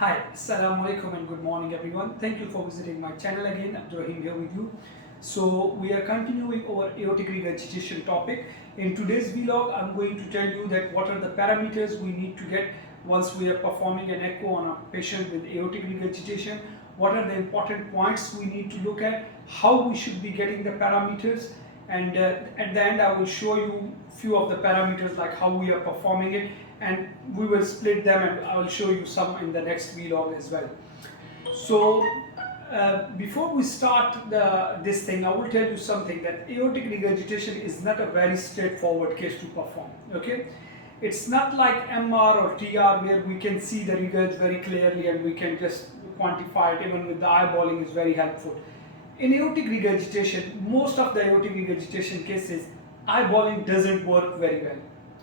Hi, Assalamu alaikum and good morning everyone. Thank you for visiting my channel again. Abdurrahim here with you. So we are continuing our aortic regurgitation topic. In today's vlog, I'm going to tell you that what are the parameters we need to get once we are performing an echo on a patient with aortic regurgitation. What are the important points we need to look at, how we should be getting the parameters, and at the end I will show you few of the parameters like how we are performing it, and we will split them and I will show you some in the next vlog as well. So before we start this thing, I will tell you something, that aortic regurgitation is not a very straightforward case to perform. Okay, it's not like MR or TR where we can see the regurg very clearly and we can just quantify it. Even with the eyeballing is very helpful. In aortic regurgitation, most of the aortic regurgitation cases, eyeballing doesn't work very well.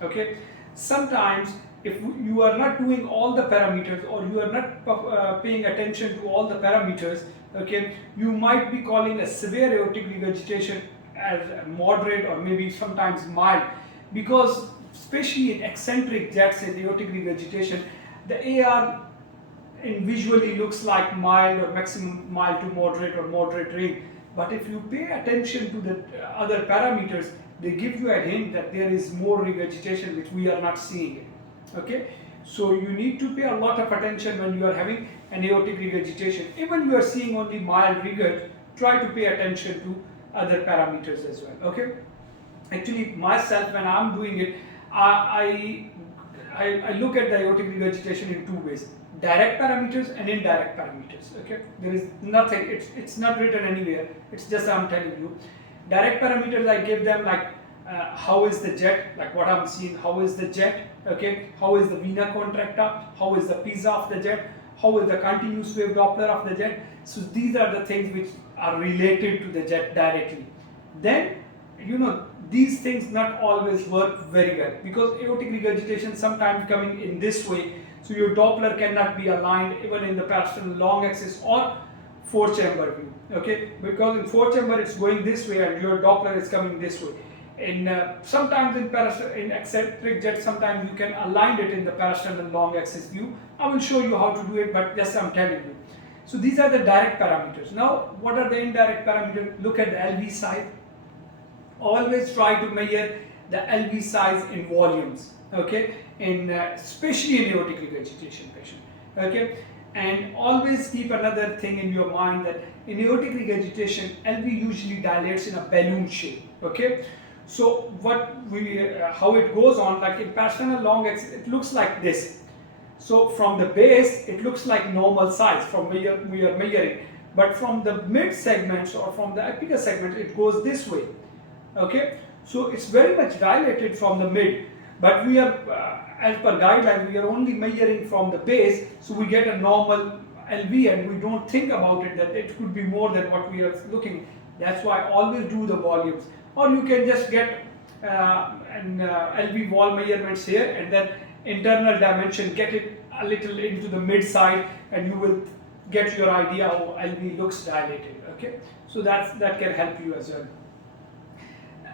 Okay, sometimes if you are not doing all the parameters or you are not paying attention to all the parameters, okay, you might be calling a severe aortic regurgitation as moderate or maybe sometimes mild, because especially in eccentric jets in aortic regurgitation, the AR visually looks like mild or maximum mild to moderate or moderate range. But if you pay attention to the other parameters, they give you a hint that there is more regurgitation which we are not seeing it. Okay, so you need to pay a lot of attention when you are having an aortic regurgitation. Even you are seeing only mild regurg, try to pay attention to other parameters as well. Okay, actually myself, when I'm doing it, I look at the aortic regurgitation in two ways: direct parameters and indirect parameters. Okay, there is nothing, it's not written anywhere, it's just I'm telling you. Direct parameters, I give them like how is the jet, like what I'm seeing, how is the jet, okay, how is the vena contracta, how is the pizza of the jet, how is the continuous wave Doppler of the jet. So these are the things which are related to the jet directly. Then these things not always work very well, because aortic regurgitation sometimes coming in this way, so your Doppler cannot be aligned even in the parasternal long axis or four chamber view. Okay, because in four chamber it's going this way and your Doppler is coming this way. And sometimes in eccentric jet, sometimes you can align it in the parasternal long axis view. I will show you how to do it, but just I'm telling you. So these are the direct parameters. Now what are the indirect parameters? Look at the LV size. Always try to measure the LV size in volumes. Okay, in especially in aortic regurgitation patient. Okay, and always keep another thing in your mind, that in aortic regurgitation, LV usually dilates in a balloon shape. Okay, so how it goes on, like in parasternal long axis, it looks like this. So from the base, it looks like normal size from where we are measuring, but from the mid segments or from the apical segment, it goes this way. Okay, so it's very much dilated from the mid, but we are as per guideline, we are only measuring from the base, so we get a normal LV and we don't think about it that it could be more than what we are looking. That's why always do the volumes, or you can just get an LV wall measurements here and then internal dimension, get it a little into the mid side, and you will get your idea how LV looks dilated. Okay, so that can help you as well.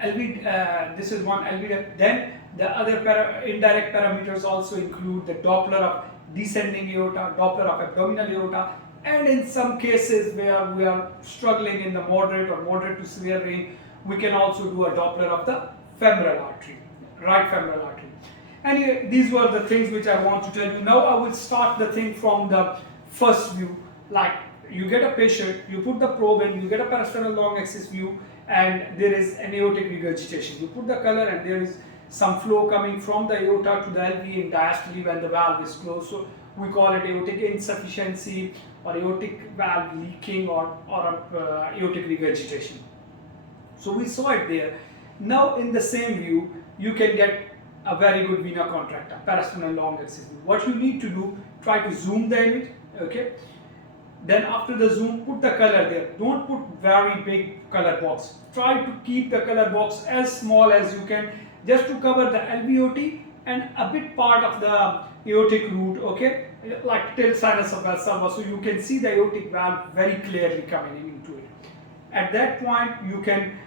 LV, this is one LV. Then the other indirect parameters also include the Doppler of descending aorta, Doppler of abdominal aorta, and in some cases where we are struggling in the moderate or moderate to severe range, we can also do a Doppler of the femoral artery, right femoral artery. And these were the things which I want to tell you. Now I will start the thing from the first view. Like you get a patient, you put the probe in, you get a parasternal long axis view, and there is an aortic regurgitation. You put the color and there is some flow coming from the aorta to the LV in diastole when the valve is closed. So we call it aortic insufficiency or aortic valve leaking or aortic regurgitation. So we saw it there. Now in the same view, you can get a very good vena contracta, parasternal long axis view. What you need to do, try to zoom the image. Okay. Then after the zoom, put the color there. Don't put very big color box. Try to keep the color box as small as you can, just to cover the alveoli and a bit part of the aortic root, okay, like till sinus of Valsalva, so you can see the aortic valve very clearly coming into it. At that point, you can,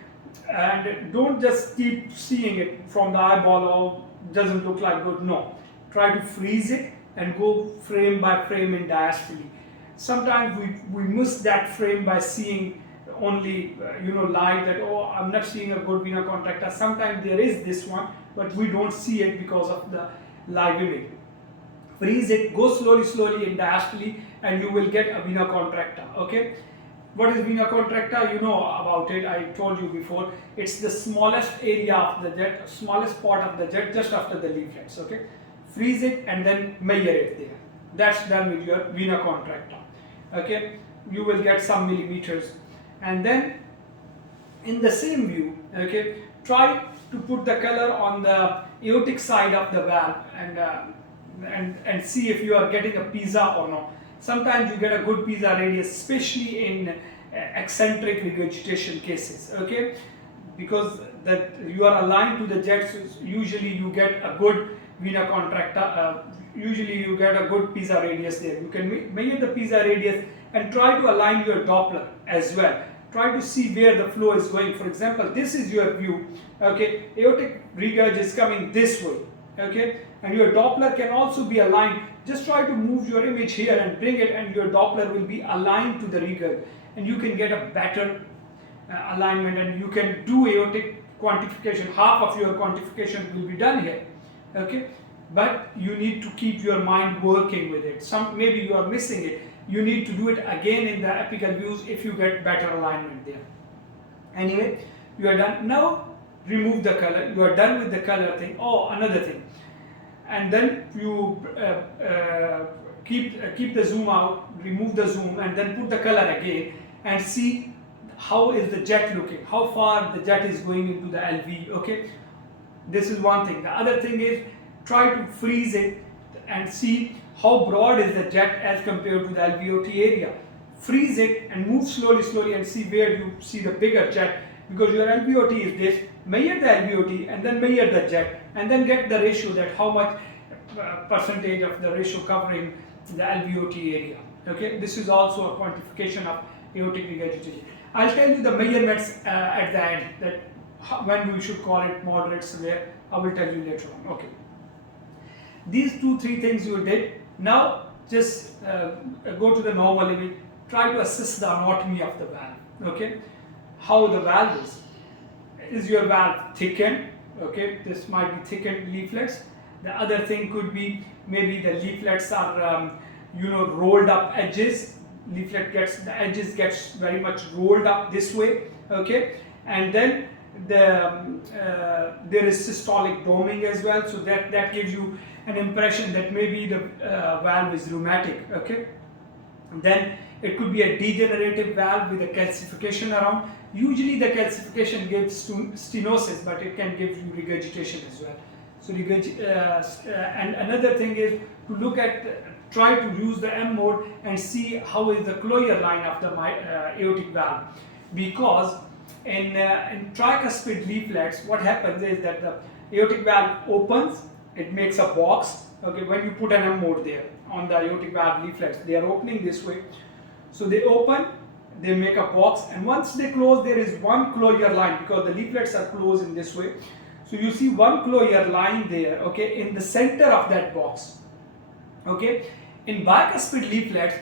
and don't just keep seeing it from the eyeball or doesn't look like good. No, try to freeze it and go frame by frame in diastole. Sometimes we miss that frame by seeing only live, that oh, I'm not seeing a good vena contracta. Sometimes there is this one, but we don't see it because of the live image. Freeze it, go slowly in diastole, and you will get a vena contracta. Okay, what is vena contracta? You know about it, I told you before. It's the smallest area of the jet, smallest part of the jet, just after the leaflets. Okay, freeze it and then measure it there. That's done with your vena contracta. Okay, you will get some millimeters. And then in the same view, okay, try to put the color on the aortic side of the valve and see if you are getting a pizza or not. Sometimes you get a good pizza radius, especially in eccentric regurgitation cases, okay, because that you are aligned to the jets. Usually you get a good vena contracta, usually you get a good pizza radius there. You can measure the pizza radius and try to align your Doppler as well. Try to see where the flow is going. For example, this is your view, okay, aortic regurg is coming this way, okay, and your Doppler can also be aligned. Just try to move your image here and bring it, and your Doppler will be aligned to the regurg, and you can get a better alignment, and you can do aortic quantification. Half of your quantification will be done here, okay, but you need to keep your mind working with it. Maybe you are missing it. You need to do it again in the apical views if you get better alignment there. Anyway, you are done. Now remove the color. You are done with the color thing. Oh, another thing. And then you keep the zoom out, remove the zoom, and then put the color again and see how is the jet looking, how far the jet is going into the LV. Okay, this is one thing. The other thing is try to freeze it and see how broad is the jet as compared to the LVOT area. Freeze it and move slowly and see where you see the bigger jet, because your LVOT is this. Measure the LVOT and then measure the jet, and then get the ratio, that how much percentage of the ratio covering the LVOT area. Okay, this is also a quantification of aortic regurgitation. I'll tell you the measurements at the end, that when we should call it moderate, severe. I will tell you later on. Okay, these 2-3 things you did. Now just go to the normal image. Try to assess the anatomy of the valve. Okay, how the valve is. Is your valve thickened? Okay, this might be thickened leaflets. The other thing could be maybe the leaflets are rolled up edges. The edges gets very much rolled up this way. Okay, and then there is systolic doming as well, so that gives you an impression that maybe the valve is rheumatic. Okay, and then it could be a degenerative valve with a calcification around. Usually the calcification gives stenosis, but it can give you regurgitation as well. So and another thing is to look at, try to use the M mode and see how is the cloyer line of the aortic valve, because in tricuspid leaflets, what happens is that the aortic valve opens, it makes a box. Okay, when you put an M mode there on the aortic valve leaflets, they are opening this way. So they open, they make a box, and once they close, there is one cloyer line, because the leaflets are closed in this way. So you see one cloyer line there, okay, in the center of that box. Okay, in bicuspid leaflets,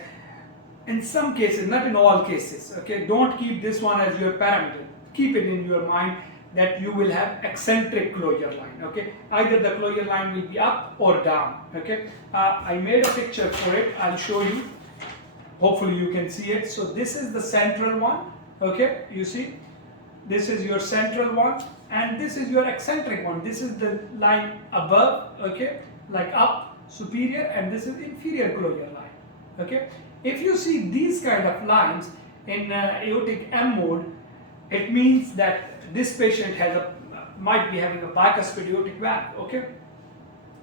in some cases, not in all cases, okay, don't keep this one as your parameter. Keep it in your mind that you will have eccentric cloyer line. Okay, either the cloyer line will be up or down. Okay, I made a picture for it. I'll show you. Hopefully you can see it. So this is the central one. Okay, you see, this is your central one, and this is your eccentric one. This is the line above. Okay, like up, superior, and this is inferior cloyer line. Okay, if you see these kind of lines in aortic M mode, it means that this patient might be having a bicuspid aortic valve. Okay,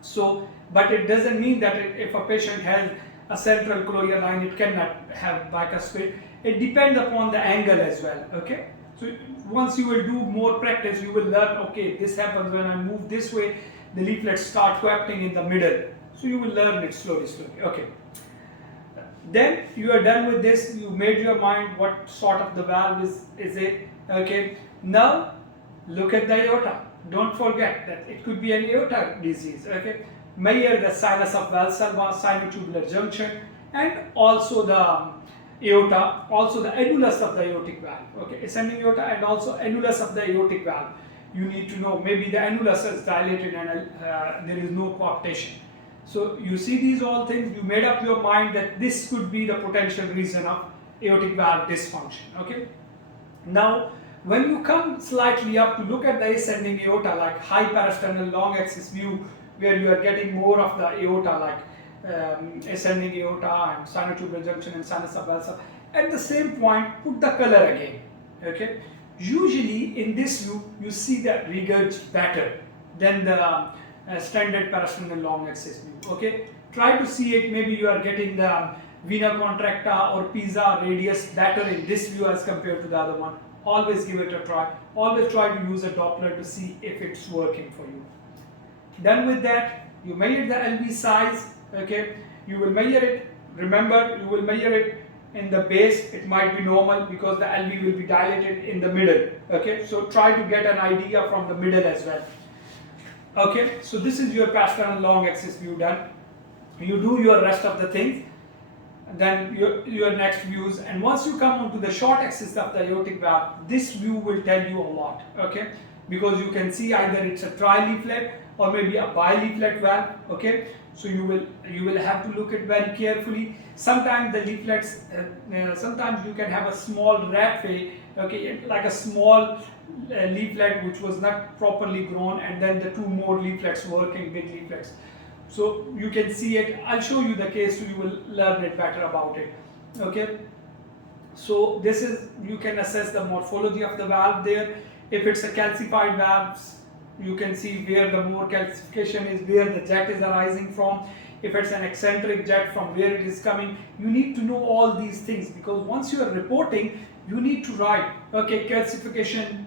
so but it doesn't mean that if a patient has a central cloyer line, it cannot have bicuspid. It depends upon the angle as well. Okay, so once you will do more practice, you will learn, okay, this happens when I move this way, the leaflets start coapting in the middle. So you will learn it slowly. Okay, then you are done with this. You made your mind what sort of the valve is it. Okay, now look at the aorta. Don't forget that it could be an aorta disease. Okay, measure the sinus of valsalva, sinotubular junction, and also the aorta, also the annulus of the aortic valve. Okay, ascending aorta and also annulus of the aortic valve. You need to know maybe the annulus is dilated and there is no coaptation. So you see these all things, you made up your mind that this could be the potential reason of aortic valve dysfunction. Okay. Now, when you come slightly up to look at the ascending aorta, like high parasternal long axis view, where you are getting more of the aorta, like ascending aorta and sinotubular junction and sinus of valsalva. At the same point, put the color again. Okay. Usually in this view, you see the regurg better than the standard parasternal long axis view. Okay. Try to see it. Maybe you are getting the vena contracta or pisa radius better in this view as compared to the other one. Always give it a try. Always try to use a Doppler to see if it's working for you. Done with that, you measure the LV size. Okay, you will measure it. Remember, you will measure it in the base. It might be normal because the LV will be dilated in the middle. Okay, so try to get an idea from the middle as well. Okay, so this is your parasternal long axis view done. You do your rest of the things. Then your next views, and once you come onto the short axis of the aortic valve, this view will tell you a lot. Okay, because you can see either it's a tri-leaflet or maybe a bi-leaflet valve. Okay, so you will have to look at very carefully. Sometimes the leaflets, sometimes you can have a small rat face. Okay, like a small leaflet which was not properly grown, and then the two more leaflets working, big leaflets. So you can see it. I'll show you the case so you will learn it better about it. Okay. So this is, you can assess the morphology of the valve there. If it's a calcified valve, you can see where the more calcification is, where the jet is arising from. If it's an eccentric jet, from where it is coming. You need to know all these things, because once you are reporting, you need to write, okay, calcification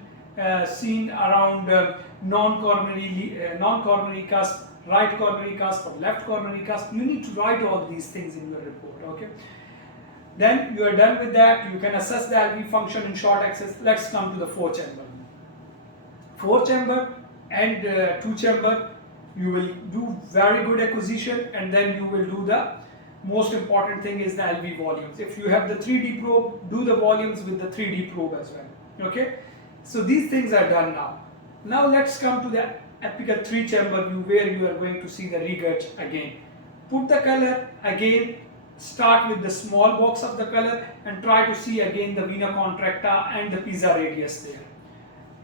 seen around non-coronary cusp, right coronary cusp or left coronary cusp. You need to write all these things in your report. Okay. Then you are done with that. You can assess the LV function in short axis. Let's come to the 4-chamber. 4-chamber and 2-chamber. You will do very good acquisition, and then you will do the most important thing is the LV volumes. If you have the 3D probe, do the volumes with the 3D probe as well. Okay. So these things are done now. Now let's come to the apical 3-chamber view, where you are going to see the regurg again. Put the color again, start with the small box of the color and try to see again the vena contracta and the pisa radius there.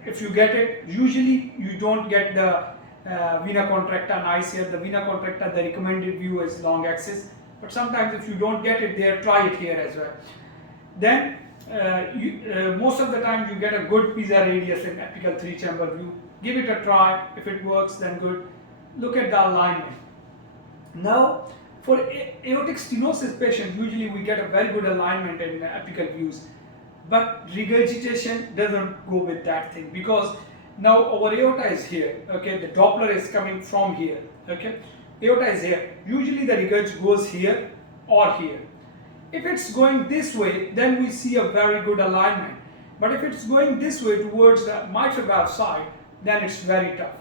If you get it, usually you don't get the vena contracta nice here. The vena contracta, the recommended view is long axis, but sometimes if you don't get it there, try it here as well. Then most of the time you get a good pisa radius in apical 3-chamber view. Give it a try. If it works, then good. Look at the alignment. Now, for aortic stenosis patients, usually we get a very good alignment in apical views. But regurgitation doesn't go with that thing, because now our aorta is here. Okay, the Doppler is coming from here. Okay, aorta is here. Usually the regurg goes here or here. If it's going this way, then we see a very good alignment. But if it's going this way towards the mitral valve side, then it's very tough.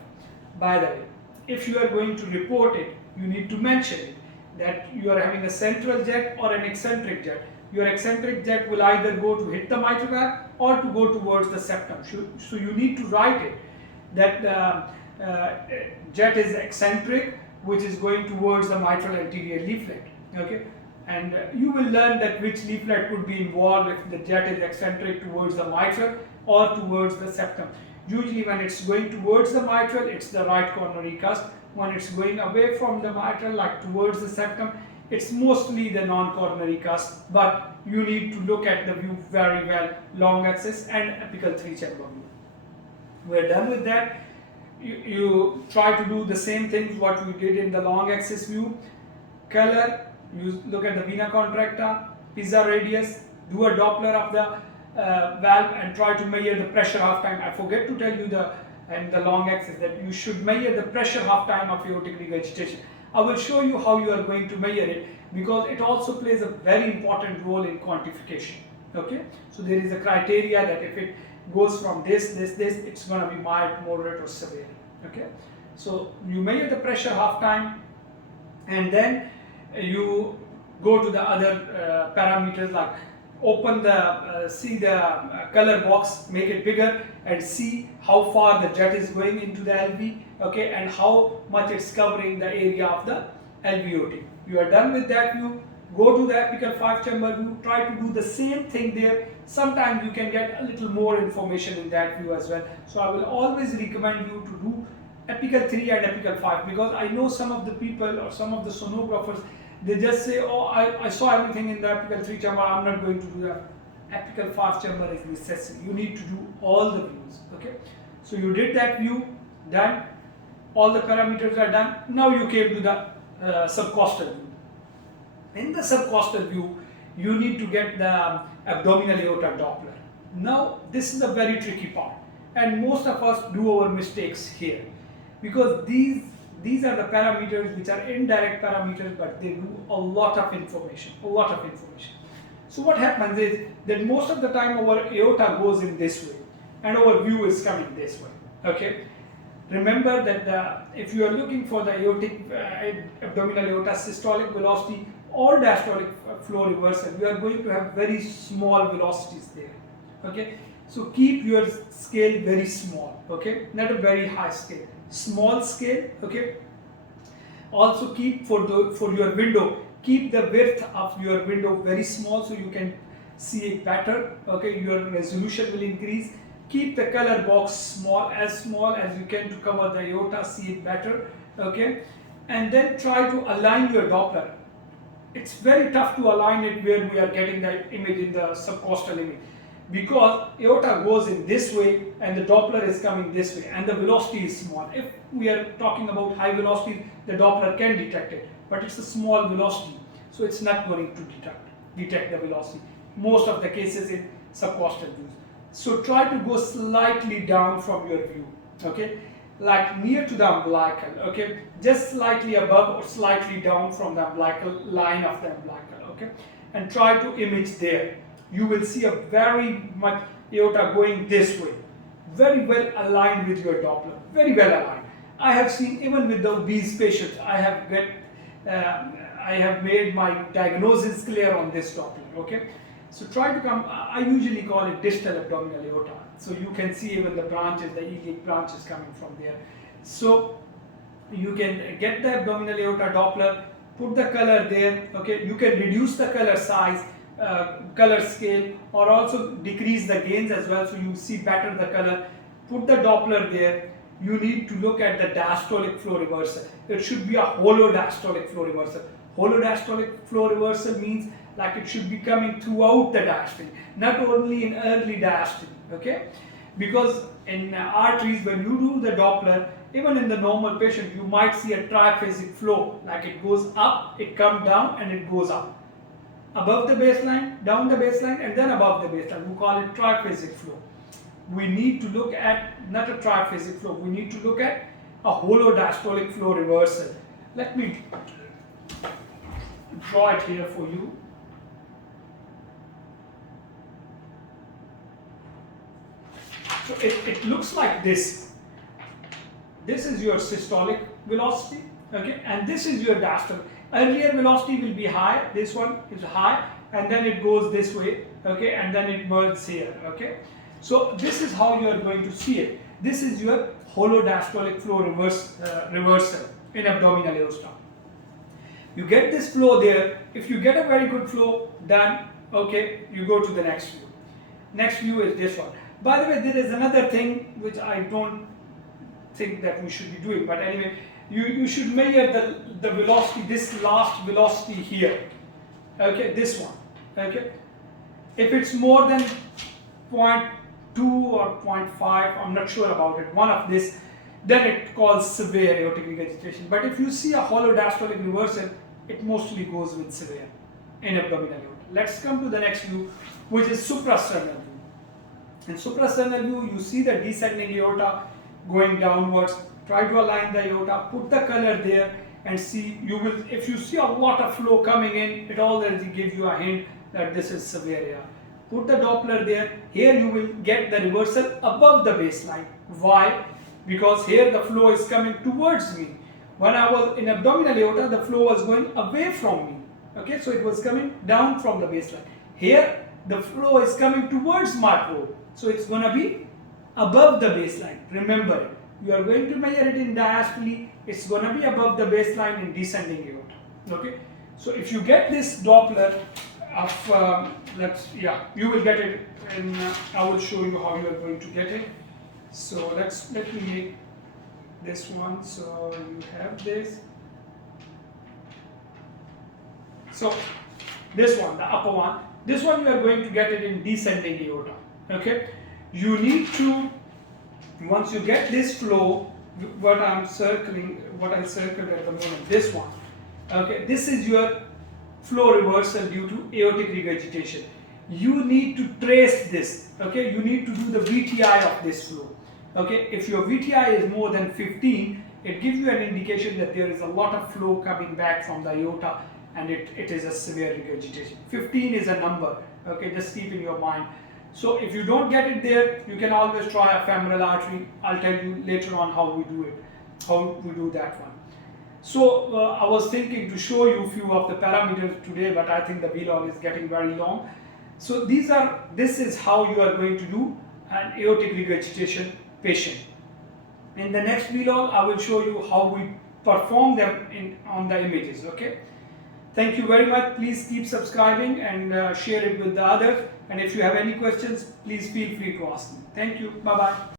By the way, if you are going to report it, you need to mention it, that you are having a central jet or an eccentric jet. Your eccentric jet will either go to hit the mitral valve or to go towards the septum. So you need to write it that the jet is eccentric, which is going towards the mitral anterior leaflet. Okay, and you will learn that which leaflet would be involved if the jet is eccentric towards the mitral or towards the septum. Usually when it's going towards the mitral, it's the right coronary cusp. When it's going away from the mitral, like towards the septum, it's mostly the non-coronary cusp. But you need to look at the view very well, long axis and apical 3-chamber view. We're done with that. You try to do the same things what we did in the long axis view. Color, you look at the vena contracta, pisa radius, do a Doppler of the valve and try to measure the pressure half time. I forget to tell you the long axis that you should measure the pressure half time of aortic regurgitation. I will show you how you are going to measure it, because it also plays a very important role in quantification. Okay, so there is a criteria that if it goes from this, it's going to be mild, moderate or severe. Okay, so you measure the pressure half time and then you go to the other parameters, like open the see the color box, make it bigger, and see how far the jet is going into the LV, okay, and how much it's covering the area of the LVOT. You are done with that view. Go to the apical 5 chamber view, try to do the same thing there. Sometimes you can get a little more information in that view as well. So I will always recommend you to do apical 3 and apical 5, because I know some of the people or some of the sonographers, they just say, oh, I saw everything in the apical 3 chamber, I'm not going to do that. Apical 5 chamber is necessary. You need to do all the views, okay? So you did that view, done, all the parameters are done. Now you came to the subcostal view. In the subcostal view, you need to get the abdominal aorta Doppler. Now, this is a very tricky part, and most of us do our mistakes here, because these are the parameters which are indirect parameters, but they do a lot of information, So what happens is that most of the time our aorta goes in this way, and our view is coming this way, okay? Remember that if you are looking for the aortic abdominal aorta systolic velocity or diastolic flow reversal, we are going to have very small velocities there, okay? So keep your scale very small, okay? Not a very high scale, small scale, okay? Also keep for your window, keep the width of your window very small so you can see it better, okay? Your resolution will increase. Keep the color box small as you can to cover the aorta, see it better, okay? And then try to align your Doppler. It's very tough to align it where we are getting the image in the subcostal image, because aorta goes in this way and the Doppler is coming this way and the velocity is small. If we are talking about high velocity, the Doppler can detect it, but it's a small velocity, so it's not going to detect the velocity. Most of the cases in subcostal views. So try to go slightly down from your view, okay? Like near to the umbilical, okay? Just slightly above or slightly down from the umbilical line of the umbilical, okay? And try to image there. You will see a very much aorta going this way, very well aligned with your Doppler, very well aligned. I have seen even with the obese patients, I have made my diagnosis clear on this Doppler, okay? So try to come, I usually call it distal abdominal aorta. So you can see even the branches, the iliac branches coming from there. So you can get the abdominal aorta Doppler, put the color there, okay? You can reduce the color size, color scale, or also decrease the gains as well, so you see better the color. Put the Doppler there. You need to look at the diastolic flow reversal. It should be a hollow diastolic flow reversal. Hollow diastolic flow reversal means like it should be coming throughout the diastole, not only in early diastole, okay? Because in arteries, when you do the Doppler, even in the normal patient, you might see a triphasic flow, like it goes up, it comes down, and it goes up. Above the baseline, down the baseline, and then above the baseline. We call it triphasic flow. We need to look at not a triphasic flow, we need to look at a hollow diastolic flow reversal. Let me draw it here for you. So it looks like this. This is your systolic velocity, okay, and this is your diastolic. Earlier velocity will be high, this one is high, and then it goes this way, okay, and then it merges here, okay. So this is how you are going to see it. This is your hollow diastolic flow reversal in abdominal aorta. You get this flow there. If you get a very good flow, done, okay, you go to the next view. Next view is this one. By the way, there is another thing which I don't think that we should be doing, but anyway, you should measure the velocity, this last velocity here, okay, this one, okay. If it's more than 0.2 or 0.5, I'm not sure about it, one of this, then it calls severe aortic regurgitation. But if you see a hollow diastolic reversal, it mostly goes with severe in abdominal aorta. Let's come to the next view, which is suprasternal view. In suprasternal view, you see the descending aorta going downwards. Try to align the aorta, put the color there, and see. You will, if you see a lot of flow coming in, it already gives you a hint that this is severe aorta. Put the Doppler there. Here you will get the reversal above the baseline. Why? Because here the flow is coming towards me. When I was in abdominal aorta, the flow was going away from me. Okay, so it was coming down from the baseline. Here, the flow is coming towards my probe. So it's going to be above the baseline. Remember it. You are going to measure it in diastole. It's going to be above the baseline in descending aorta. Okay, so if you get this Doppler of, you will get it, and I will show you how you are going to get it. So let me make this one. So you have this. So this one, the upper one, this one you are going to get it in descending aorta. Okay, you need to, once you get this flow, what I circled at the moment, this one. Okay, this is your flow reversal due to aortic regurgitation. You need to trace this. Okay, you need to do the VTI of this flow. Okay, if your VTI is more than 15, it gives you an indication that there is a lot of flow coming back from the aorta, and it is a severe regurgitation. 15 is a number. Okay, just keep in your mind. So if you don't get it there, you can always try a femoral artery. I'll tell you later on how we do it, how we do that one. So I was thinking to show you a few of the parameters today, but I think the vlog is getting very long. So this is how you are going to do an aortic regurgitation patient. In the next vlog, I will show you how we perform them on the images. Okay. Thank you very much. Please keep subscribing and share it with the others. And if you have any questions, please feel free to ask me. Thank you. Bye-bye.